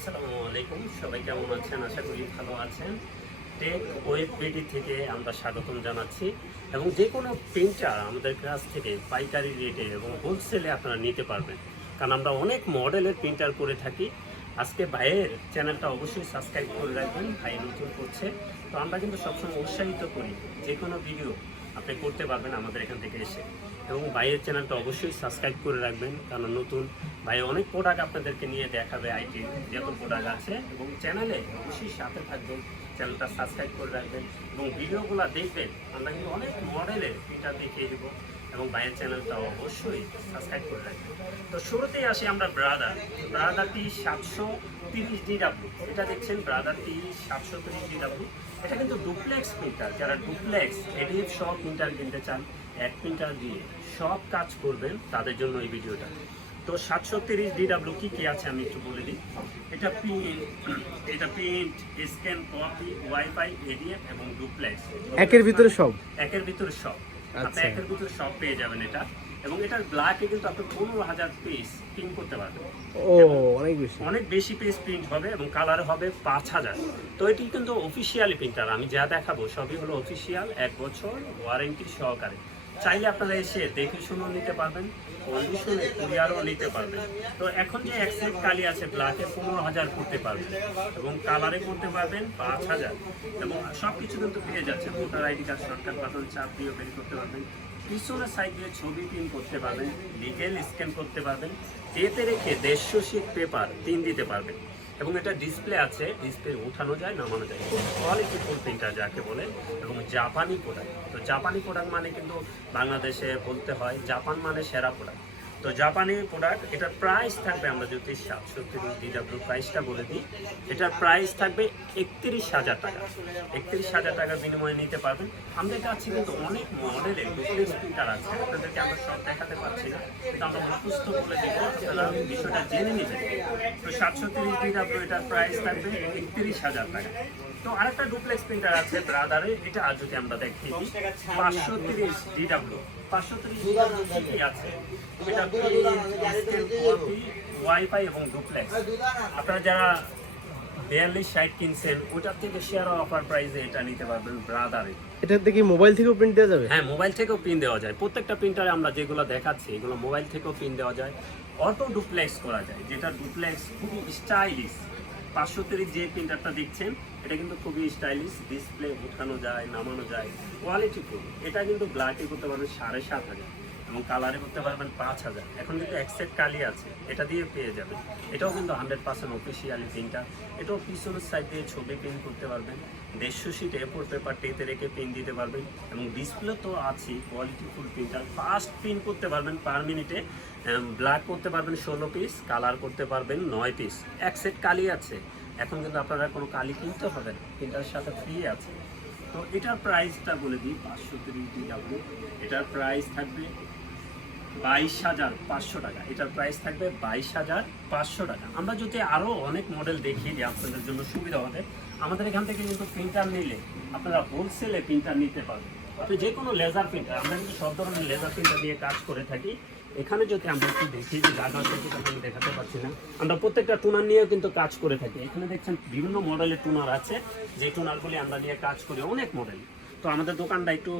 আসসালামু আলাইকুম, সবাই কেমন আছেন? আশা করি ভালো আছেন। টেক ওয়েব বিডি থেকে আমরা স্বাগতম জানাচ্ছি এবং যে কোনো প্রিন্টার আমাদের কাছ থেকে পাইকারি রেটে এবং হোলসেলে আপনারা নিতে পারবেন, কারণ আমরা অনেক মডেলের প্রিন্টার করে থাকি। আজকে ভাইয়ের চ্যানেলটা অবশ্যই সাবস্ক্রাইব করে রাখবেন, ভাই নতুন করছে। তো আমরা কিন্তু সবসময় উৎসাহিত করি যে কোনো ভিডিও আপনি করতে পারবেন আমাদের এখান থেকে এসে, এবং ভাইয়ের চ্যানেলটা অবশ্যই সাবস্ক্রাইব করে রাখবেন, কারণ নতুন ভাই অনেক প্রোডাক্ট আপনাদেরকে নিয়ে দেখাবে, আইটি যত প্রোডাক্ট আছে, এবং চ্যানেলে অবশ্যই সাথে থাকবেন, চ্যানেলটা সাবস্ক্রাইব করে রাখবেন এবং ভিডিওগুলো দেখবেন। আমরা কিন্তু অনেক মডেলের প্রিন্টার দেখিয়ে দেবো এবং ভাইয়ের চ্যানেলটা অবশ্যই সাবস্ক্রাইব করে রাখবেন। তো শুরুতেই আসি আমরা ব্রাদারটি 730DW, এটা দেখছেন ব্রাদারটি 730DW। এটা কিন্তু ডুপ্লেক্স প্রিন্টার, যারা ডুপ্লেক্স এডিএফ সব প্রিন্টার কিনতে চান, এক প্রিন্টার দিয়ে সব কাজ করবেন, তাদের জন্য এই ভিডিওটা। তো 730DW কি আছে আমি একটু বলে দিই। এটা print, scan, copy, wifi, ADF এবং ডুপ্লেক্স, একের ভিতরে সব। আপনি একের ভিতরে সব পেয়ে যাবেন এটা। এবং এটার ব্ল্যাকে কিন্তু আপনি 15,000 পেজ প্রিন্ট করতে পারবেন। অনেক বেশি পেজ প্রিন্ট হবে এবং কালার হবে 5,000। তো এটি কিন্তু অফিসিয়ালি প্রিন্টার, আমি যা দেখাবো সবই হলো অফিসিয়াল, 1 বছর ওয়ারেন্টি সহকারে। চাইলে আপনারা এসে দেখে শুনেও নিতে পারবেন, কন্ডিশনে কুরিয়ারও নিতে পারবেন। তো এখন যে অ্যাক্সেপ্ট কালি আছে, ব্ল্যাকে 15,000 করতে পারবেন এবং কালারে করতে পারবেন 5,000, এবং সব কিছু কিন্তু পেয়ে যাচ্ছে। Voter ID card, shortcut button চাপ দিয়েও বের করতে পারবেন, পিছনের সাইড দিয়ে ছবি প্রিন্ট করতে পারবেন, লিগেল স্ক্যান করতে পারবেন, এতে রেখে 150 শীট পেপার প্রিন্ট দিতে পারবেন। এবং এটা ডিসপ্লে আছে, ডিসপ্লে উঠানো যায়, নামানো যায়, খুব কোয়ালিটি ফুল প্রিন্টার যাকে বলে। এবং জাপানি প্রোডাক্ট, তো জাপানি প্রোডাক্ট মানে কিন্তু বাংলাদেশে বলতে হয় জাপান মানে সেরা প্রোডাক্ট। তো জাপানি প্রোডাক্ট, এটার প্রাইস থাকবে, আমরা যদি 730DW প্রাইসটা বলে দিই, এটার প্রাইস থাকবে 31,000 টাকা। 31,000 টাকার বিনিময়ে নিতে পারবেন। আমাদের কাছে কিন্তু অনেক মডেলের ডুপ্লেক্স প্রিন্টার আছে, আপনাদেরকে আমরা সব দেখাতে পারছি না, কিন্তু আমরা মুখস্থ বলে দেবো, আপনারা বিষয়টা জেনে নেবেন। তো 730DW এটার প্রাইস থাকবে 31,000 টাকা। তো আরেকটা ডুপ্লেক্স প্রিন্টার আছে ব্রাদারে, এটা যদি আমরা দেখিয়ে দিই, 530DW। 530DW কি আছে? এটা ওয়াইফাই এবং ডুপ্লেক্স। আপনারা যারা 4260 কিনছেন, ওটার থেকে শেয়ার অফার প্রাইসে এটা নিতে পারবেন ব্রাদারে। এটার থেকে মোবাইল থেকেও প্রিন্ট দেওয়া যাবে? হ্যাঁ, মোবাইল থেকেও প্রিন্ট দেওয়া যায়। প্রত্যেকটা প্রিন্টারে আমরা যেগুলো দেখাচ্ছি এগুলো মোবাইল থেকেও প্রিন্ট দেওয়া যায়, অটো ডুপ্লেক্স করা যায়, যেটা ডুপ্লেক্স খুবই স্টাইলিশ। 530 যে প্রিন্টারটা দেখছেন, এটা কিন্তু খুবই স্টাইলিশ, ডিসপ্লে উঠানো যায়, নামানো যায়, কোয়ালিটি ফুল। এটা কিন্তু ব্ল্যাকে করতে পারবেন 7,500 এবং কালারে করতে পারবেন 5,000। এখন কিন্তু অ্যাকসেপ্ট কালি আছে, এটা দিয়ে পেয়ে যাবেন। এটাও কিন্তু 100% অফিসিয়ালি প্রিন্টার। এটাও পিছনের সাইড দিয়ে ছবি প্রিন্ট করতে পারবেন, 150 শীট A4 পেপার টেতে রেখে প্রিন্ট দিতে পারবেন, এবং ডিসপ্লে তো আছে, quality full printer. Fast print করতে পারবেন পার মিনিটে, ব্ল্যাক করতে পারবেন 16 পিস, কালার করতে পারবেন 9 পিস। অ্যাকসেপ্ট কালি আছে, এখন কিন্তু আপনারা কোনো কালি কিনতে হবে না, প্রিন্টারের সাথে ফ্রি আছে। তো এটার প্রাইসটা বলে দিই, 530DW, এটার প্রাইস থাকবে 22,500 টাকা। এটার প্রাইস থাকবে 22,500 টাকা। আমরা যদি আরও অনেক মডেল দেখিয়ে দিই আপনাদের জন্য সুবিধা হবে, আমাদের এখান থেকে কিন্তু প্রিন্টার নিলে আপনারা হোলসেলে প্রিন্টার নিতে পারবেন। আপনি যে কোনো লেজার প্রিন্টার, আমরা কিন্তু সব ধরনের লেজার প্রিন্টার দিয়ে কাজ করে থাকি। এখানে যদি আমরা একটু দেখি, যে জায়গা আমি দেখাতে পারছি না, আমরা প্রত্যেকটা টুনার নিয়েও কিন্তু কাজ করে থাকি। এখানে দেখছেন বিভিন্ন মডেলের টুনার আছে, যে টুনারগুলি আমরা নিয়ে কাজ করি, অনেক মডেল। তো আমাদের দোকানটা একটু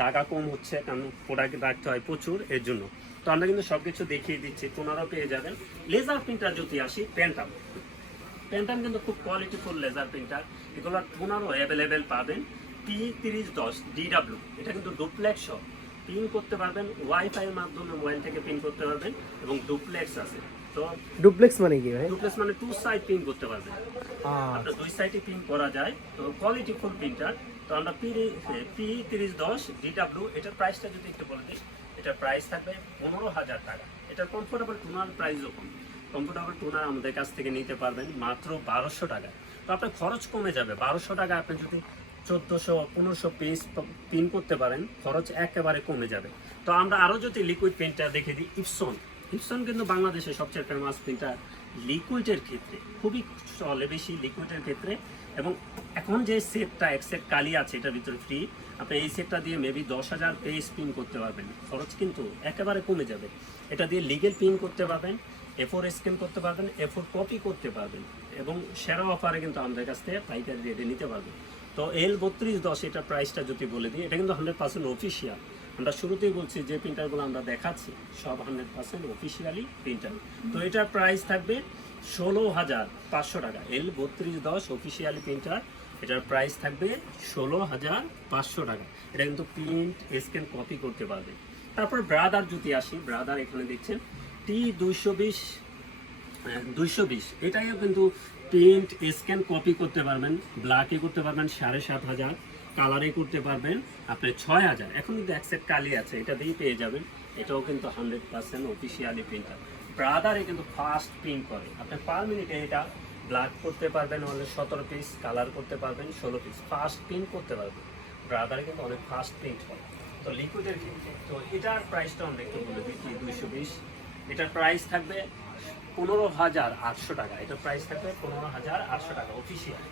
জায়গা কম হচ্ছে, কারণ প্রোডাক্ট রাখতে হয় প্রচুর, এর জন্য। তো আমরা কিন্তু সব কিছু দেখিয়ে দিচ্ছি, টুনারও পেয়ে যাবেন। লেজার প্রিন্টার যদি আসি, প্যান্টাম কিন্তু খুব কোয়ালিটিফুল লেজার প্রিন্টার, এগুলো টুনারও অ্যাভেলেবেল পাবেন। P3010DW, এটা কিন্তু ডুপ্লেক্স সহ প্রিন্ট করতে পারবেন, ওয়াইফাই এর মাধ্যমে মোবাইল থেকে প্রিন্ট করতে পারবেন, এবং ডুপ্লেক্স আছে। তো ডুপ্লেক্স মানে কি ভাই? ডুপ্লেক্স মানে 2 সাইড প্রিন্ট করতে পারবেন, আপনার 2 সাইডে প্রিন্ট করা যায়। তো কোয়ালিটি ফুল প্রিন্টার। তো আমরা P3010DW, এটার প্রাইসটা যদি একটু বলে দিই, এটার প্রাইস থাকবে 15,000 টাকা। এটার কমফোর্টেবল টুনার প্রাইসও কম, কমফোর্টেবল টুনার আমাদের কাছ থেকে নিতে পারবেন মাত্র 1200 টাকা। তো আপনার খরচ কমে যাবে। 1200 টাকা আপনি যদি 1400-1500 পিস প্রিন্ট করতে পারেন, খরচ একেবারে কমে যাবে। তো আমরা আরও যদি লিকুইড প্রিন্টার দেখে দিই, ইপসন কিন্তু বাংলাদেশের সবচেয়ে ফেমাস প্রিন্টার লিকুইডের ক্ষেত্রে, খুবই চলে বেশি লিকুইডের ক্ষেত্রে। এবং এখন যে সেটটা অ্যাকসেপ্ট কালি আছে, এটার ভিতরে ফ্রি, আপনি এই সেটটা দিয়ে মেবি 10,000 পেজ প্রিন্ট করতে পারবেন, খরচ কিন্তু একেবারে কমে যাবে। এটা দিয়ে লিগেল প্রিন্ট করতে পারবেন, A4 স্ক্যান করতে পারবেন, A4 কপি করতে পারবেন এবং সেরা অফারে কিন্তু আমাদের কাছ থেকে পাইকারি রেটে নিতে পারবেন। তো L3210 এটা প্রাইসটা যদি বলে দিই, এটা কিন্তু 100% অফিসিয়াল। আমরা শুরুতেই বলছি যে প্রিন্টারগুলো আমরা দেখাচ্ছি সব 100% অফিসিয়ালি প্রিন্টার। তো এটার প্রাইস থাকবে 16,500 টাকা। L3210 অফিসিয়ালি প্রিন্টার, এটার প্রাইস থাকবে 16,500 টাকা। এটা কিন্তু প্রিন্ট স্ক্যান কপি করতে পারবে। তারপর ব্রাদার যদি আসি, ব্রাদার এখানে দেখছেন T220, এটাইও কিন্তু প্রিন্ট স্ক্যান কপি করতে পারবেন, ব্ল্যাকে করতে পারবেন 7,500, কালারে করতে পারবেন আপনি 6,000। এখন কিন্তু অ্যাকসেপ্ট কালি আছে, এটা দিয়েই পেয়ে যাবেন। এটাও কিন্তু 100% অফিসিয়ালি প্রিন্টার। ব্রাদারে কিন্তু ফাস্ট প্রিন্ট করে, আপনি পার মিনিটে এটা ব্ল্যাক করতে পারবেন হলে 17 পিস, কালার করতে পারবেন 16 পিস, ফাস্ট প্রিন্ট করতে পারবেন। ব্রাদারে কিন্তু অনেক ফাস্ট প্রিন্ট হয়। তো লিকুইডের ক্ষেত্রে তো এটার প্রাইসটা আমরা একটু বলে দিই, 220, এটার প্রাইস থাকবে 15,800 টাকা। এটার প্রাইস থাকবে 15,800 টাকা অফিসিয়াল।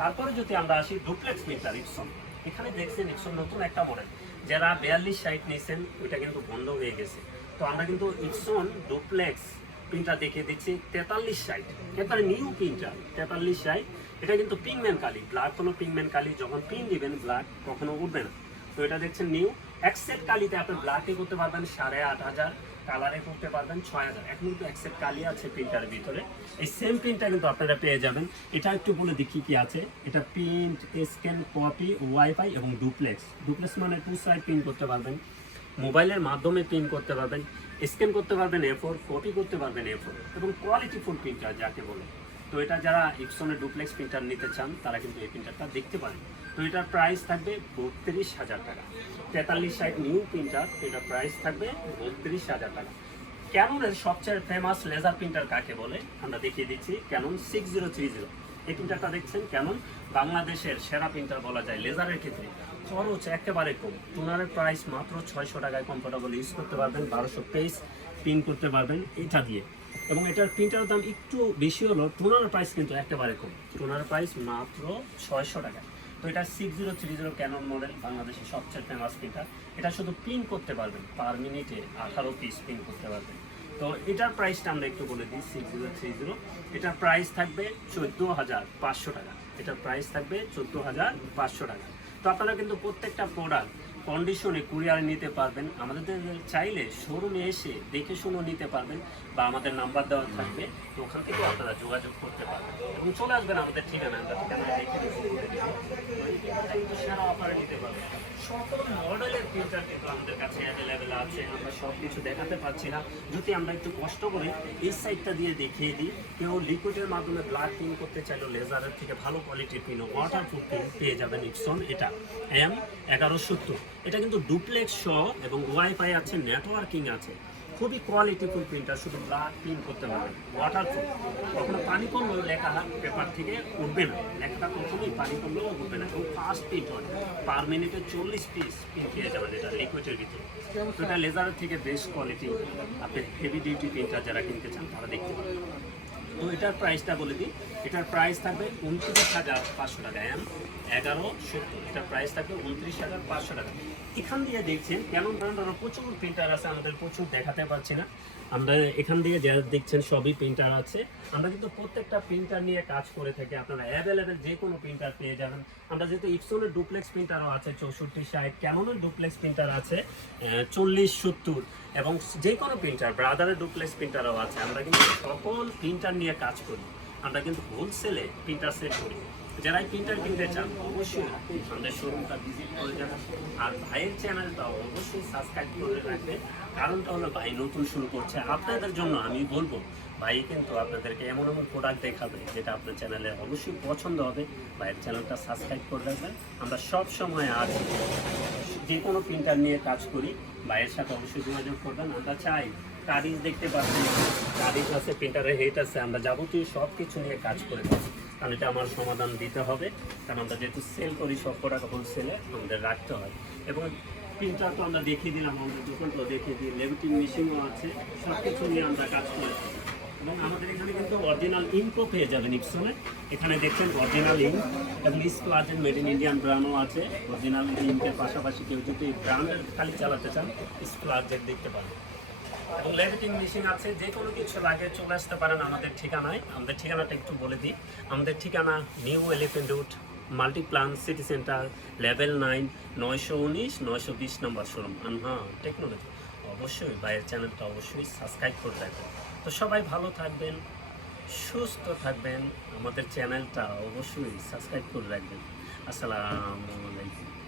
তারপরে যদি আমরা আসি ডুপ্লেক্স প্রিন্টার ইপসন, এখানে দেখছেন ইপসন নতুন একটা মডেল, যারা 4260 নিয়েছেন ওইটা কিন্তু বন্ধ হয়ে গেছে। তো আমরা কিন্তু ইপসন ডুপ্লেক্স প্রিন্টার দেখিয়ে দিচ্ছি 4360, এবারে নিউ প্রিন্টার 4360। এটা কিন্তু পিংম্যান কালি, ব্ল্যাক হলো পিংম্যান কালি, যখন পিন দিবেন ব্ল্যাক কখনো উঠবে না। তো এটা দেখছেন নিউ অ্যাকসেপ্ট কালিতে আপনি ব্ল্যাকে করতে পারবেন 8,500, কালারে করতে পারবেন 6,000। এখন কিন্তু অ্যাকসেপ্ট কালি আছে প্রিন্টারের ভিতরে। এই সেম প্রিন্টটা কিন্তু আপনারা পেয়ে যাবেন। এটা একটু বলে দেখি কি আছে। এটা প্রিন্ট স্ক্যান কপি ওয়াইফাই এবং ডুপ্লেক্স। ডুপ্লেক্স মানে 2 সাইড প্রিন্ট করতে পারবেন, মোবাইলের মাধ্যমে প্রিন্ট করতে পারবেন, স্ক্যান করতে পারবেন A4, কপি করতে পারবেন A4 এবং কোয়ালিটি ফুল প্রিন্টার যাকে বলে। তো এটা যারা ইপসনের ডুপ্লেক্স প্রিন্টার নিতে চান তারা কিন্তু এই প্রিন্টারটা দেখতে পারেন। তো এটার প্রাইস থাকবে 32,000 টাকা। 4360 নিউ প্রিন্টার, এটার প্রাইস থাকবে 32,000 টাকা। ক্যাননের সবচেয়ে ফেমাস লেজার প্রিন্টার কাকে বলে আমরা দেখিয়ে দিচ্ছি, ক্যানন 6030। এই প্রিন্টারটা দেখছেন, ক্যানন বাংলাদেশের সেরা প্রিন্টার বলা যায় লেজারের ক্ষেত্রে। খরচ একেবারে কম, টোনারের প্রাইস মাত্র 600 টাকায় কমফোর্টেবল ইউজ করতে পারবেন, 1200 পেজ প্রিন্ট করতে পারবেন এটা দিয়ে। এবং এটার প্রিন্টারের দাম একটু বেশি হলো, টোনারের প্রাইস কিন্তু একেবারে কম, টোনারের প্রাইস মাত্র 600 টাকা। তো এটা 6030 ক্যানন মডেল, বাংলাদেশের সবচেয়ে ফেমাস প্রিন্টার। এটা শুধু প্রিন্ট করতে পারবেন, পার মিনিটে 18 পিস প্রিন্ট করতে পারবেন। তো এটার প্রাইসটা আমরা একটু বলে দিই, 6030, এটার প্রাইস থাকবে 14,500 টাকা। এটার প্রাইস থাকবে 14,500 টাকা। তো আপনারা কিন্তু প্রত্যেকটা প্রোডাক্ট কন্ডিশনে কুরিয়ারে নিতে পারবেন, আমাদের চাইলে শোরুমে এসে দেখে শুনে নিতে পারবেন, বা আমাদের নাম্বার দেওয়া থাকবে, তো ওখান থেকেও আপনারা যোগাযোগ করতে পারবেন এবং চলে আসবেন আমাদের ঠিকানা। আমরা ঠিকানা দেখে সেরা অফারে নিতে পারবেন। সকল মডেলের প্রিন্টার কিন্তু আমাদের কাছে অ্যাভেলেবেল আছে। আমরা সব কিছু দেখাতে পারছি না, যদি আমরা একটু কষ্ট করে এই সাইডটা দিয়ে দেখিয়ে দিই। কেউ লিকুইডের মাধ্যমে ব্ল্যাক প্রিন্ট করতে চাইলেও লেজারের থেকে ভালো কোয়ালিটির প্রিন্ট, ওয়াটার প্রুফ প্রিন্ট পেয়ে যাবেন ইপসন। এটা M1170, এটা কিন্তু ডুপ্লেক্স সহ এবং ওয়াইফাই আছে, নেটওয়ার্কিং আছে, খুবই কোয়ালিটিফুল প্রিন্টার। শুধু ব্ল্যাক প্রিন্ট করতে পারবেন, ওয়াটার প্রুফ, কখনো পানি পড়লেও লেখা পেপার থেকে উঠবে না, লেখাটা কখনোই পানি পড়লেও উঠবে না এবং ফাস্ট প্রিন্ট হয়। পার মিনিটে 40 পিস প্রিন্ট পেয়ে যাবেন এটা লিকুইডের ভিতরে। তো এটা লেজারের থেকে বেস্ট কোয়ালিটি। আপনি হেভি ডিউটি প্রিন্টার যারা কিনতে চান তারা দেখতে পাবেন। তো এটার প্রাইসটা বলে দিই, এটার প্রাইস থাকবে 29,500 টাকা। M1170, এটার প্রাইস থাকবে 29,500 টাকা। এখান দিয়ে দেখছেন ক্যানন ব্র্যান্ডের প্রচুর প্রিন্টার আছে, আমাদের প্রচুর দেখাতে পারছি না। আমরা এখান দিয়ে যারা দেখছেন সবই প্রিন্টার আছে। আমরা কিন্তু প্রত্যেকটা প্রিন্টার নিয়ে কাজ করে থাকি, আপনারা অ্যাভেলেবেল যে কোনো প্রিন্টার পেয়ে যাবেন। আমরা যেহেতু ইপসনের ডুপ্লেক্স প্রিন্টারও আছে 6460, ক্যাননের ডুপ্লেক্স প্রিন্টার আছে 4070, এবং যে কোনো প্রিন্টার ব্রাদারের ডুপ্লেক্স প্রিন্টারও আছে। আমরা কিন্তু সকল প্রিন্টার নিয়ে কাজ করি, আমরা কিন্তু হোলসেলে প্রিন্টার সেল করি। যারা প্রিন্টার কিনতে চান অবশ্যই আমাদের শোরুমটা ভিজিট করে যাবেন, আর ভাইয়ের চ্যানেলটা অবশ্যই সাবস্ক্রাইব করে রাখবেন। কারণটা হলো ভাই নতুন শুরু করছে, আপনাদের জন্য আমি বলবো ভাই কিন্তু আপনাদেরকে এমন এমন প্রোডাক্ট দেখাবে যেটা আপনার চ্যানেলে অবশ্যই পছন্দ হবে। ভাইয়ের চ্যানেলটা সাবস্ক্রাইব করে রাখবেন। আমরা সব সময় আছি, যে কোনো প্রিন্টার নিয়ে কাজ করি, ভাইয়ের সাথে অবশ্যই যোগাযোগ করবেন। আমরা চাই কারিজ দেখতে পাচ্ছি, কারিজ আছে, প্রিন্টারের হেড আছে, আমরা যাবতীয় সব কিছু নিয়ে কাজ করে থাকি। কারণ এটা আমার সমাধান দিতে হবে, কারণ আমরা যেহেতু সেল করি সব প্রোডাক্ট হোলসেলে আমাদের রাখতে হয়। এবং প্রিন্টার তো আমরা দেখিয়ে দিলাম, আমাদের দোকানটাও দেখিয়ে দিই, লেমিটিং মেশিনও আছে, সব কিছু নিয়ে আমরা কাজ করে থাকি। এবং আমাদের এখানে কিন্তু অরিজিনাল ইঙ্কও পেয়ে যাবেন ইপসনে। এখানে দেখছেন অরিজিনাল ইঙ্ক এবং স্প্লাজের মেড ইন ইন্ডিয়ান ব্র্যান্ডও আছে। অরিজিনাল ইঙ্কের পাশাপাশি কেউ যদি ব্র্যান্ডের খালি চালাতে চান স্প্লাজের দেখতে পারেন। এবং লেভিটিং মেশিন আছে। যে কোনো কিছু লাগে চলে আসতে পারেন আমাদের ঠিকানায়। আমাদের ঠিকানাটা একটু বলে দিই। আমাদের ঠিকানা new elephant road, Multiplan city centre, level 9, 919 920 নম্বর শোরুম আনহা টেকনোলজি। অবশ্যই ভাইয়ের চ্যানেলটা অবশ্যই সাবস্ক্রাইব করে রাখবেন। তো সবাই ভালো থাকবেন, সুস্থ থাকবেন, আমাদের চ্যানেলটা অবশ্যই সাবস্ক্রাইব করে রাখবেন। আসসালামু আলাইকুম।